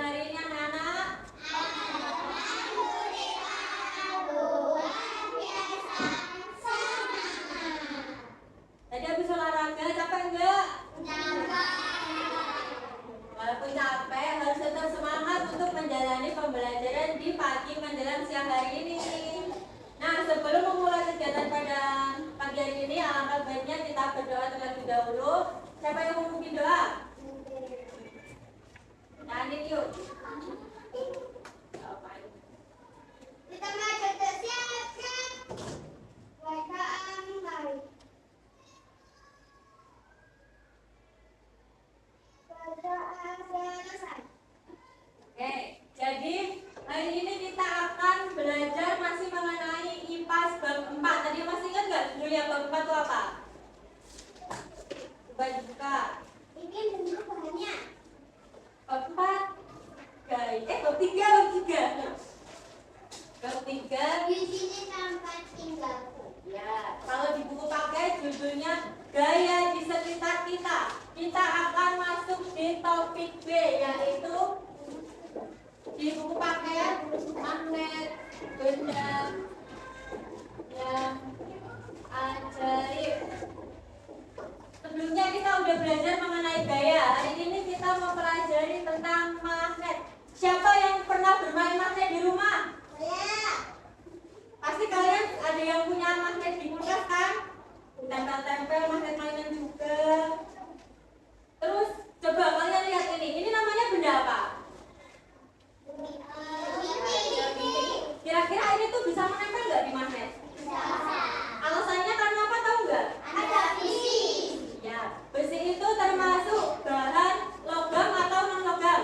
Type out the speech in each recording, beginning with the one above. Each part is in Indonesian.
siang hari ini anak-anak? Tadi habis olahraga capek enggak? Walaupun capek harus tetap semangat untuk menjalani pembelajaran di pagi menjelang siang hari ini. Nah, sebelum memulai kegiatan pada pagi hari ini, alangkah baiknya kita berdoa terlebih dahulu. Siapa yang mau mungkin doa? Nyanyi yuk. Kita mau bersiap-siap. Bacaan baik. Bacaan selesai. Oke, jadi hari ini kita akan belajar masih mengenai IPA bab 4. Tadi masih ingat nggak judulnya bab 4 itu apa? Coba dibuka. Ini bentuk bahannya. Bab 4. Bab 3. Bab 3. Di sini tempat tinggalku. Ya, kalau di buku pakai judulnya Gaya di Sekitar Kita. Kita akan masuk di topik B, yaitu di buku pakai magnet benda yang ajaib. Sebelumnya kita udah belajar mengenai gaya. Hari ini kita mempelajari tentang magnet. Siapa yang pernah bermain magnet di rumah? Ya. Pasti kalian ada yang punya magnet di kulkas kan? Tempel-tempel magnet mainan juga. Terus coba kalian lihat ini namanya benda apa? Kira-kira ini tuh bisa menempel nggak di magnet? Alasannya karena apa tahu nggak? Ada besi. Ya, besi itu termasuk bahan logam atau non logam?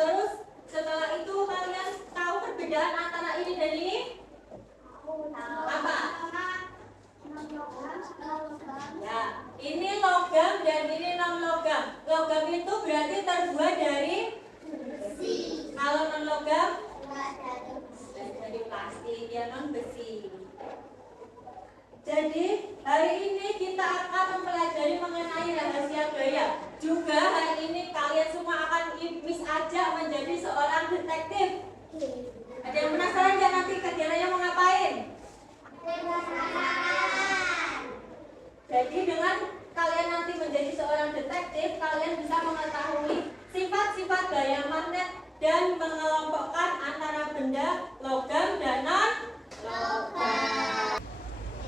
Terus setelah itu kalian tahu perbedaan antara ini dan ini? Apa? Ya, ini logam dan ini non logam. Logam itu berarti terbuat dari Besi. kalau non logam Dari dari plastik, ya non besi. Jadi hari ini kita akan mempelajari mengenai rahasia gaya. Juga hari ini kalian semua akan Miss ajak menjadi seorang detektif. Ada yang penasaran nggak nanti kegiatannya mau ngapain? Jadi dengan kalian nanti menjadi seorang detektif, kalian bisa mengetahui sifat-sifat gaya magnet dan mengelompokkan antara benda logam dan non logam.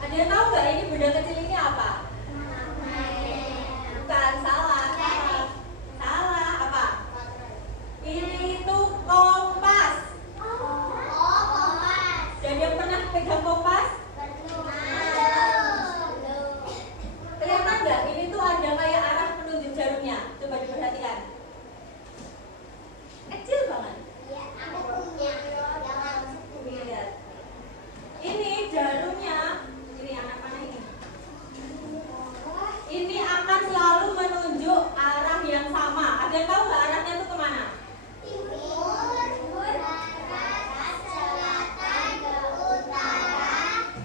Ada yang tahu nggak ini benda kecil ini apa? Bukan, salah. Salah apa? Ini itu kompas. Dan yang pernah pegang kompas? Kelihatan nggak? Ini tuh ada kayak arah penunjuk jarumnya. Coba diperhatikan. Kecil banget. Lihat. Ini jarumnya. Ini anak mana ini? Ini akan selalu menunjuk arah yang sama. Ada yang tahu nggak arahnya itu kemana?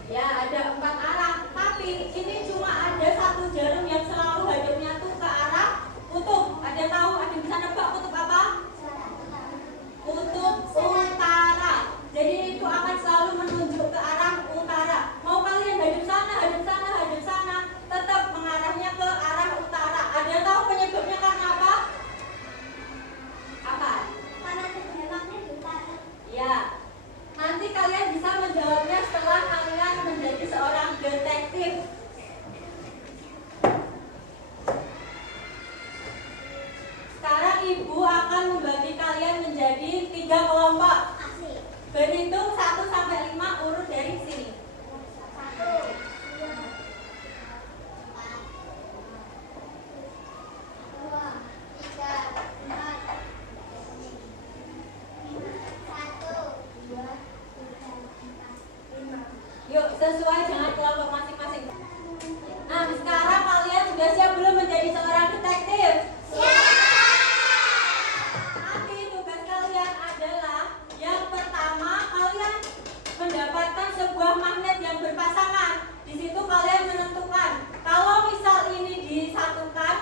Ya, ada 4 arah. Tapi ini cuma ada satu jarum yang selalu hadapnya tuh ke arah kutub. Ada yang tahu? Ada yang bisa nebak kutub apa? Kutub utara. Jadi itu akan selalu menunjuk ke arah utara. Mau kalian hadap sana, tetap mengarahnya ke arah utara. Ada yang tahu penyebabnya karena apa? Apa? Ya. Nanti kalian bisa menjawabnya setelah kalian menjadi seorang detektif. Sekarang ibu akan membagi kalian menjadi 3 kelompok. Berhitung 1 sampai 5 urut dari sini. 1, 2, 3, 4, 5. Yuk, sesuai dengan kelompok masing-masing. Nah, sekarang kalian sudah siap belum menjadi seorang detektif? Nanti tugas kalian adalah yang pertama kalian mendapatkan sebuah magnet yang berpasangan. Di situ kalian menentukan kalau misal ini disatukan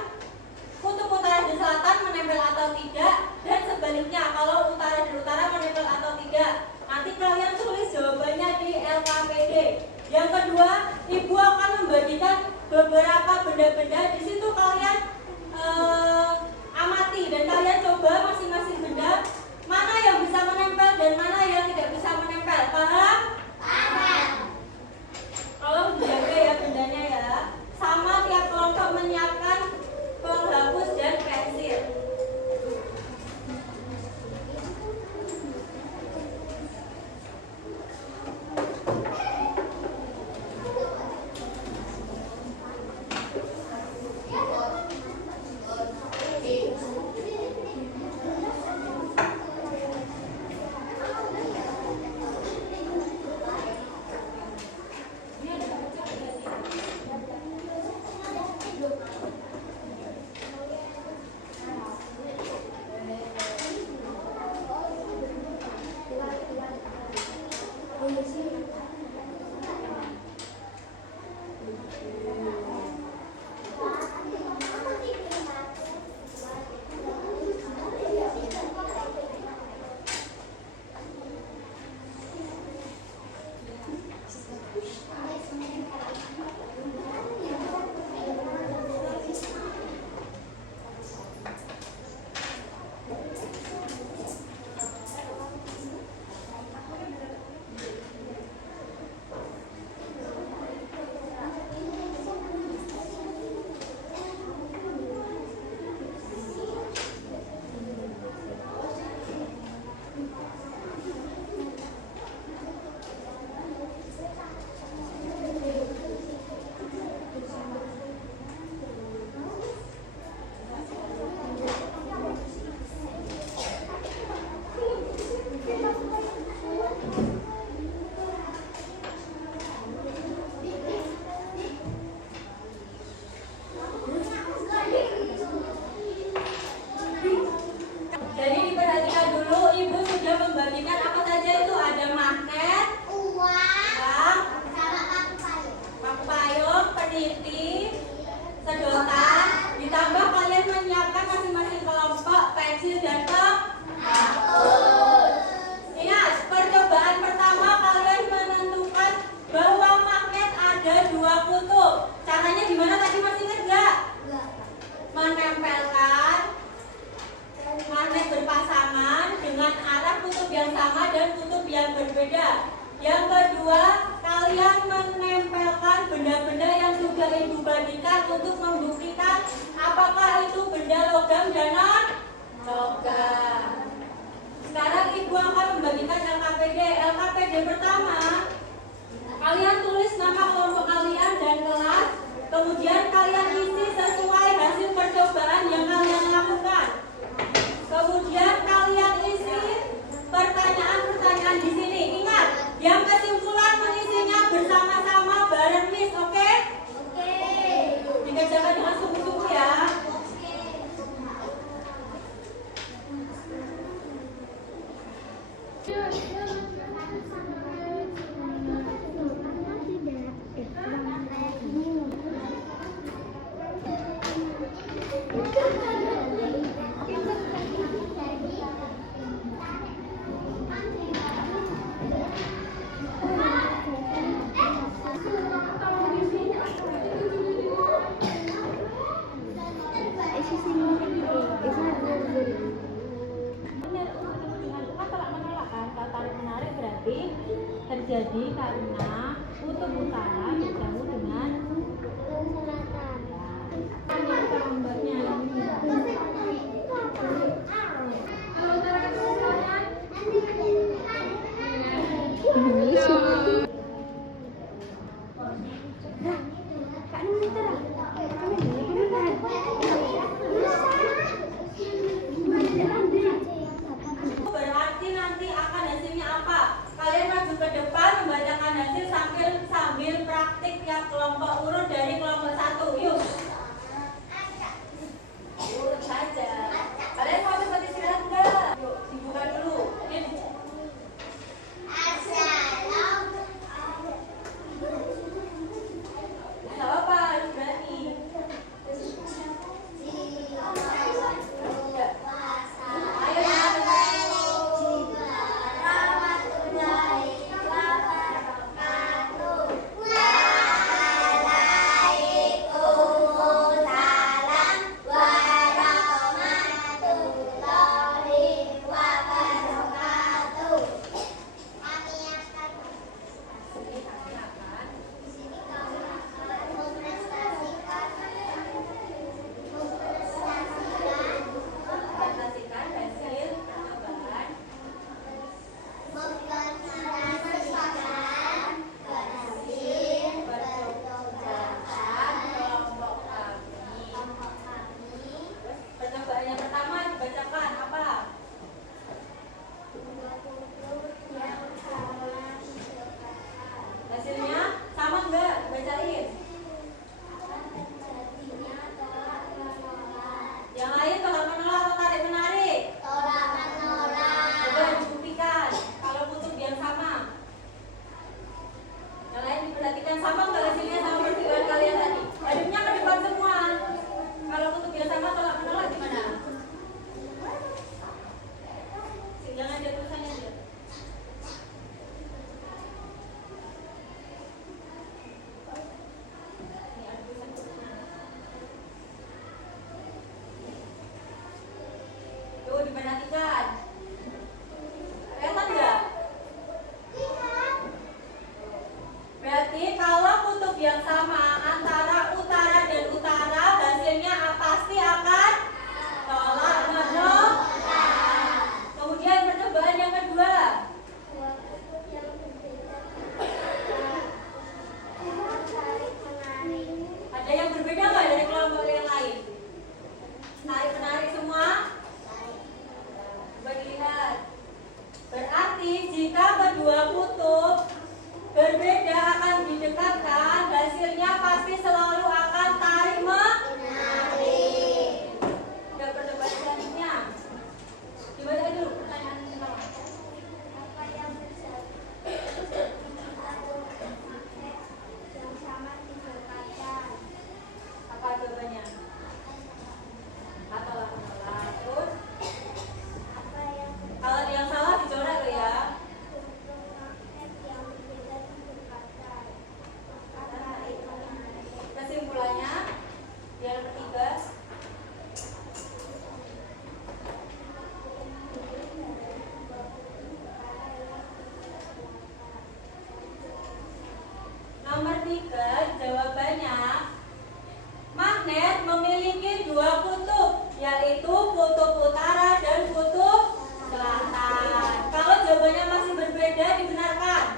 pertama, kalian tulis nama kelompok kalian dan kelas, kemudian kalian isi sesuai hasil percobaan yang kalian lakukan. Kemudian kalian isi pertanyaan-pertanyaan di sini. Ingat, yang kesimpulan mengisinya bersama-sama bareng Miss, oke? Dikerjakan dengan sungguh-sungguh ya. Tarik-menarik berarti terjadi karena kutub utara bertemu dengan selatan. Yang terlambatnya berarti nanti akan hasilnya apa? Kalian maju ke depan membacakan hasil sambil praktik tiap kelompok urut dari kelompok 1. Yuk. Urut saja. Kalian mau cepat istirahat enggak? Yuk, dibuka dulu. Enggak apa-apa, harus berani. Hasilnya sama enggak? Bacain. Yang lain tolak menolak atau tarik menarik? Tolak menolak. Coba dibuktikan kalau kutub yang sama. Yang lain diperhatikan sama enggak hasilnya sama perkiraan kalian tadi? Hadapnya ke depan semua. Kalau kutub yang sama tolak menolak gimana? Jangan ada tulisannya aja. Tuh diperhatikan. Kelihatan nggak? Berarti kalau kutub yang sama antara utara dan utara, hasilnya pasti akan tolak menolak. Kemudian percobaan yang kedua. Ada yang berbeda nggak dari kelompok yang lain? Tarik menarik semua. Coba dilihat. Berarti jika kedua kutub berbeda akan didekatkan, hasilnya pasti selalu akan tarik menarik. Udah perdebatan selanjutnya. Dibaca dulu pertanyaan pertama. Apa yang terjadi yang sama didekatkan? Apa jawabannya? Atau menolak. Terus Apa yang kalau yang salah dicoret loh ya. magnet yang berbeda didekatkan? Apa itu? Kesimpulannya yang ketiga. Nomor 3 jawabannya, magnet memiliki dua kutub, yaitu kutub utara dan kutub selatan. Kalau jawabannya masih berbeda, dibenarkan.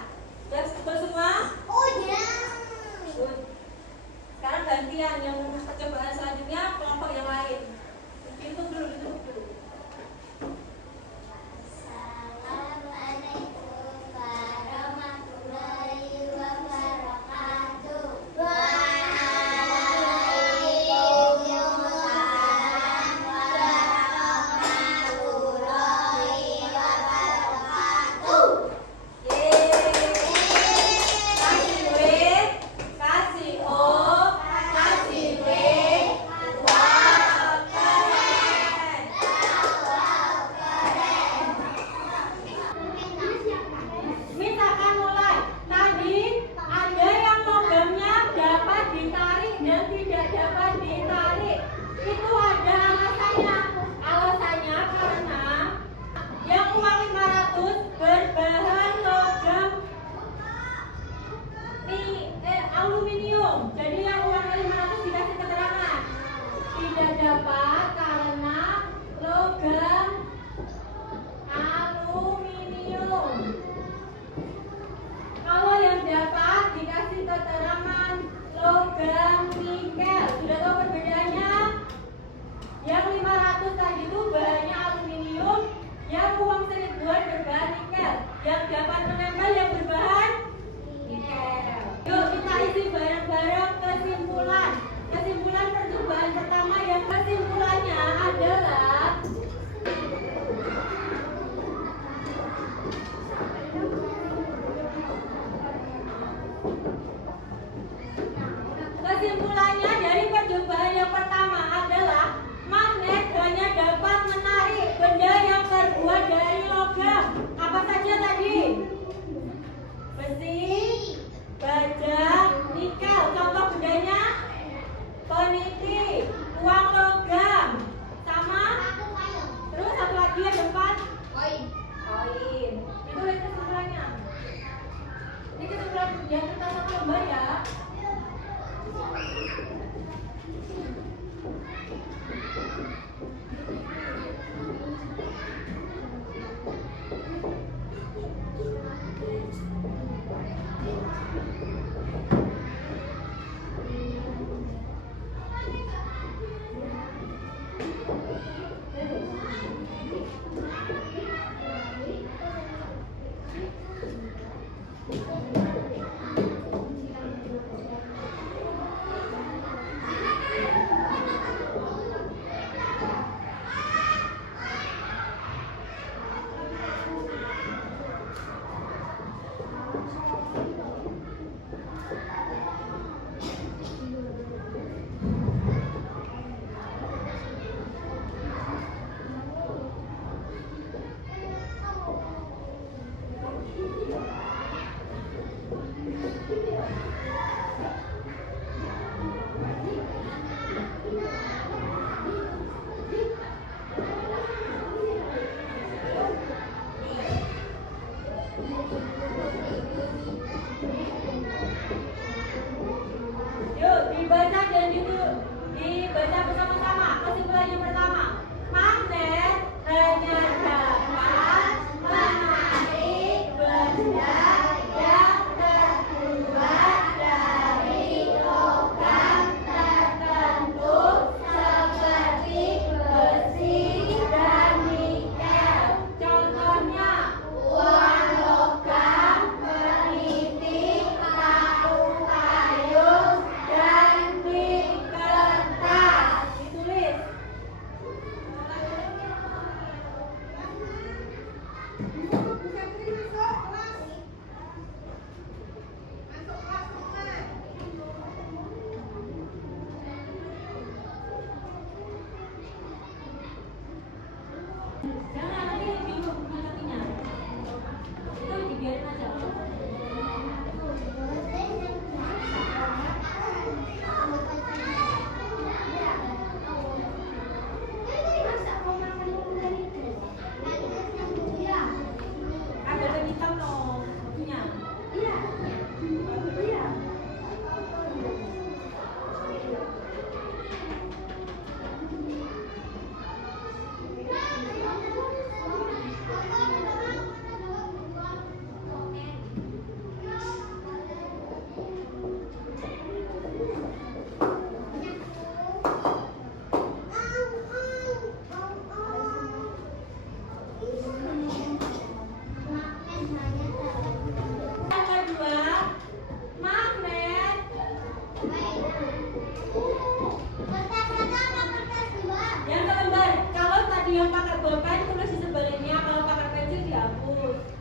yang pakai bolpen tulis di sebelah kalau pakai pensil dihapus.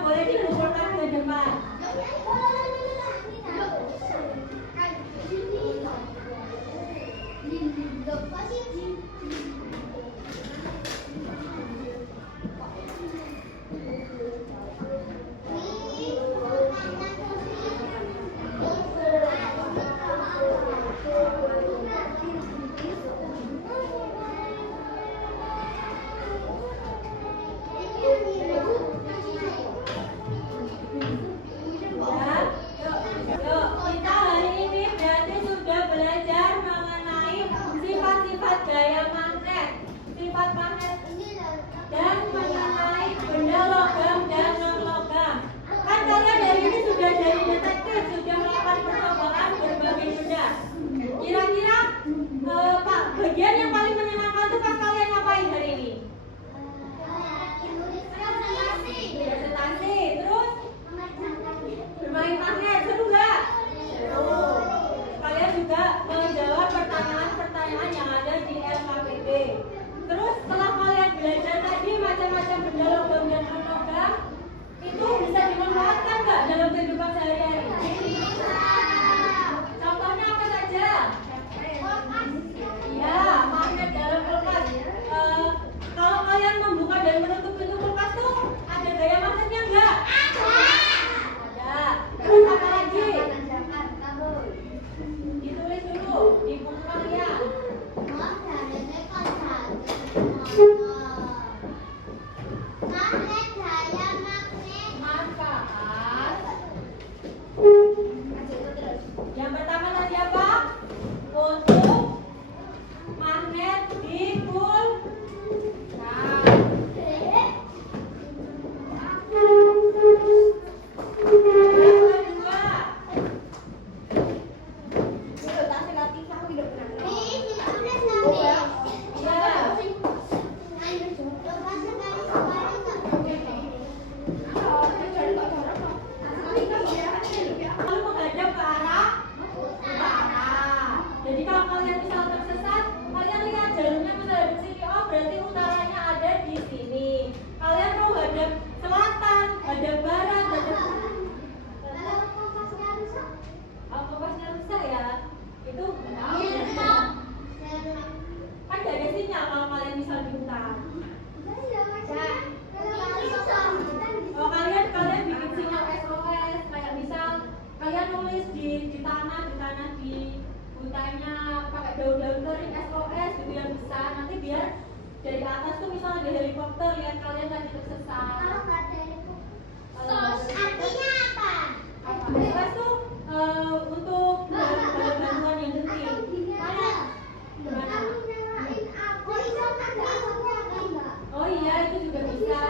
Boleh dikumpulkan ke depan. Bagian yang paling menyenangkan tuh pas kalian ngapain hari ini? Presentasi, terus bermain magnet, seru nggak? Seru. Kalian juga menjawab pertanyaan-pertanyaan yang ada di LKPD. Terus setelah kalian belajar tadi macam-macam benda logam dan non-logam, itu bisa dimanfaatkan nggak dalam kehidupan sehari-hari? Contohnya apa saja? Ya, magnet dalam kulkas. Kalau kalian membuka dan menutup pintu kulkas tuh ada gaya magnetnya enggak? Ada. Terus apa lagi? Ditulis dulu di buku kalian. Manfaat. Yang pertama tadi apa? Untuk magnet di kulkas. Jadi kalau kalian misal tersesat, kalian lihat jalurnya misalnya di sini, oh berarti utaranya ada di sini. Kalian mau hadap selatan, hadap barat, hadap kompasnya rusak ya, itu kan gak ada sinyal kalau kalian misal di hutan. Oh kalian bikin sinyal SOS, kayak misal kalian nulis di tanah di hutannya pakai daun-daun kering SOS gitu yang besar, nanti biar dari atas tuh misalnya ada helikopter lihat kalian lagi tersesat. itu juga bisa.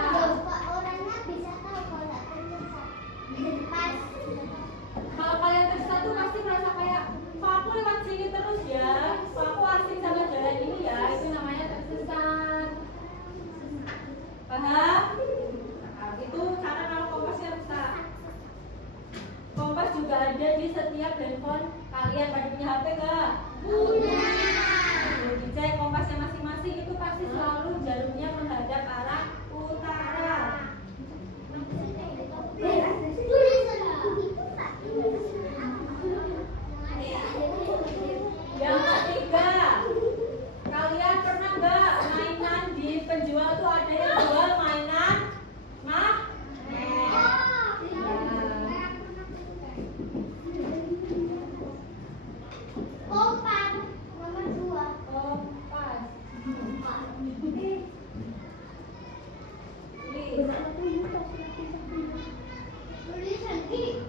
Orangnya bisa tahu kalau nggak tersesat. Pas. Kalau kalian tersesat tuh pasti merasa kayak, kok aku lewat sini terus ya, kok aku asing sama jalan ini ya, itu namanya tersesat. Paham? Nah, itu cara kalau kompasnya rusak. Kompas juga ada di setiap handphone kalian. Pada punya HP nggak? Punya. Dicek kompasnya masing-masing, itu pasti selalu jalurnya menghadap arah utara. Yang ketiga, kalian pernah nggak mainan di penjual tuh ada yang jual mainan magnet? Kompas nomor 2. Kompas. Tulisan I.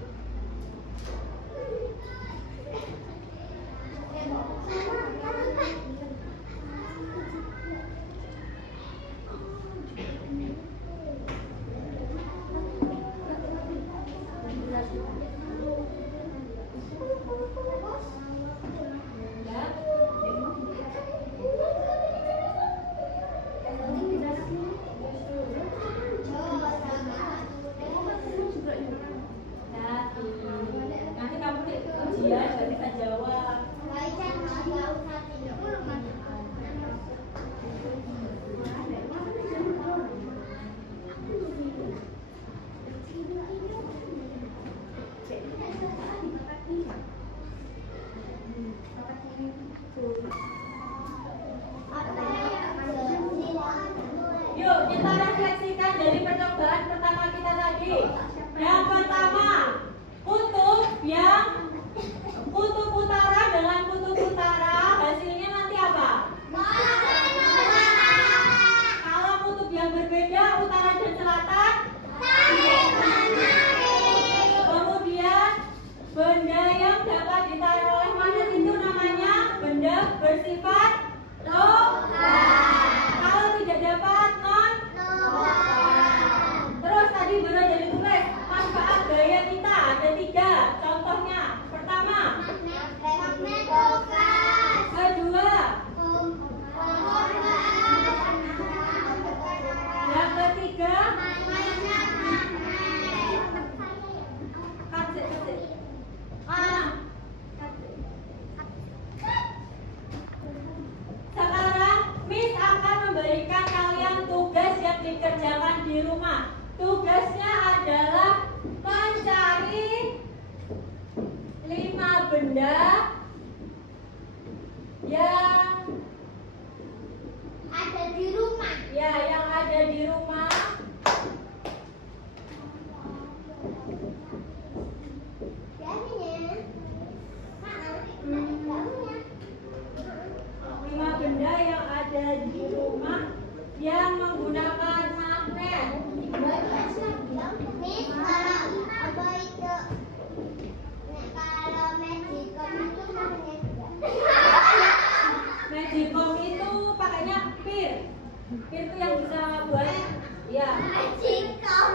Nanti kamu di ujian nggak bisa jawab. Yuk kita refleksikan dari percobaan pertama kita tadi. Yang pertama, kutub utara dengan kutub utara hasilnya nanti apa? Kalau kutub yang berbeda utara dan selatan, kemudian benda yang dapat ditarik oleh magnet itu namanya benda bersifat logam. Kalau tidak dapat terus tadi baru ada ditulis manfaat gaya kita ada 3 contohnya. Pertama, Magnet logam. kedua, yang ketiga, sekarang Miss akan memberikan kalian tugas yang dikerjakan di rumah. Tugasnya adalah mencari 5 benda yang Ada di rumah. yang ada di rumah. Jadinya, 5 benda yang ada di rumah yang menggunakan magnet. Nih kalau apa itu? Kalau magicom itu magnet enggak? Magicom itu pakainya pir. Pir itu yang bisa buat ya. Magicom.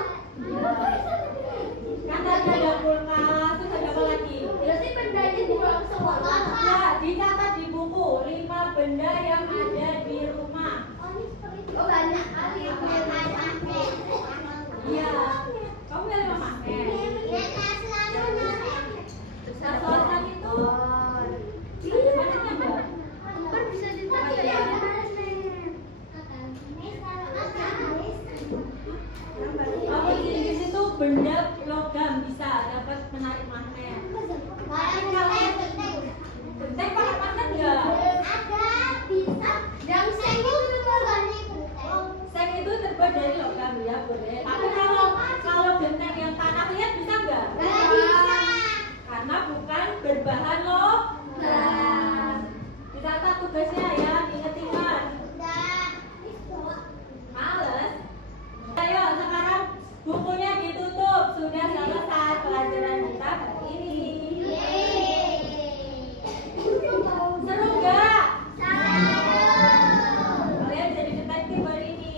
Kan tadi ada kulkas, terus ada apa lagi? Berarti bendanya di dalam semua. Ya, dicatat di buku 5 benda yang ada di rumah. Oh banyak kali magnet. Iya. Kamu yang 5 magnet. Nah, soalnya itu ada magnetnya enggak? Bisa ditarik ya. Kamu di situ benda logam bisa dapat menarik magnet. Genteng pakai magnet enggak? Seng itu terbuat dari logam ya, boleh. Tapi kalau genteng yang tanah liat bisa enggak? Karena bukan berbahan logam. Dicatat tugasnya ya, ingat-ingat. Males. Ayo sekarang bukunya ditutup. Sudah selesai pelajaran kita hari ini. Seru enggak? Kalian jadi detektif hari ini.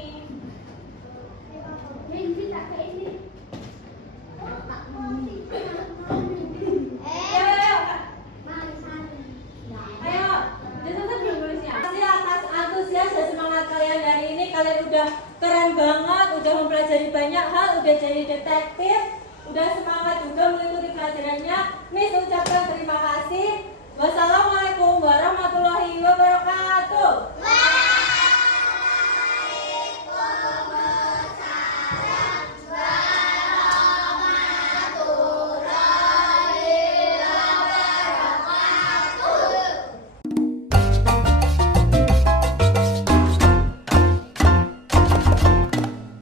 banget, udah mempelajari banyak hal, udah jadi detektif, udah semangat juga mengikuti pelajarannya. Miss ucapkan terima kasih. Wassalamualaikum warahmatullahi wabarakatuh.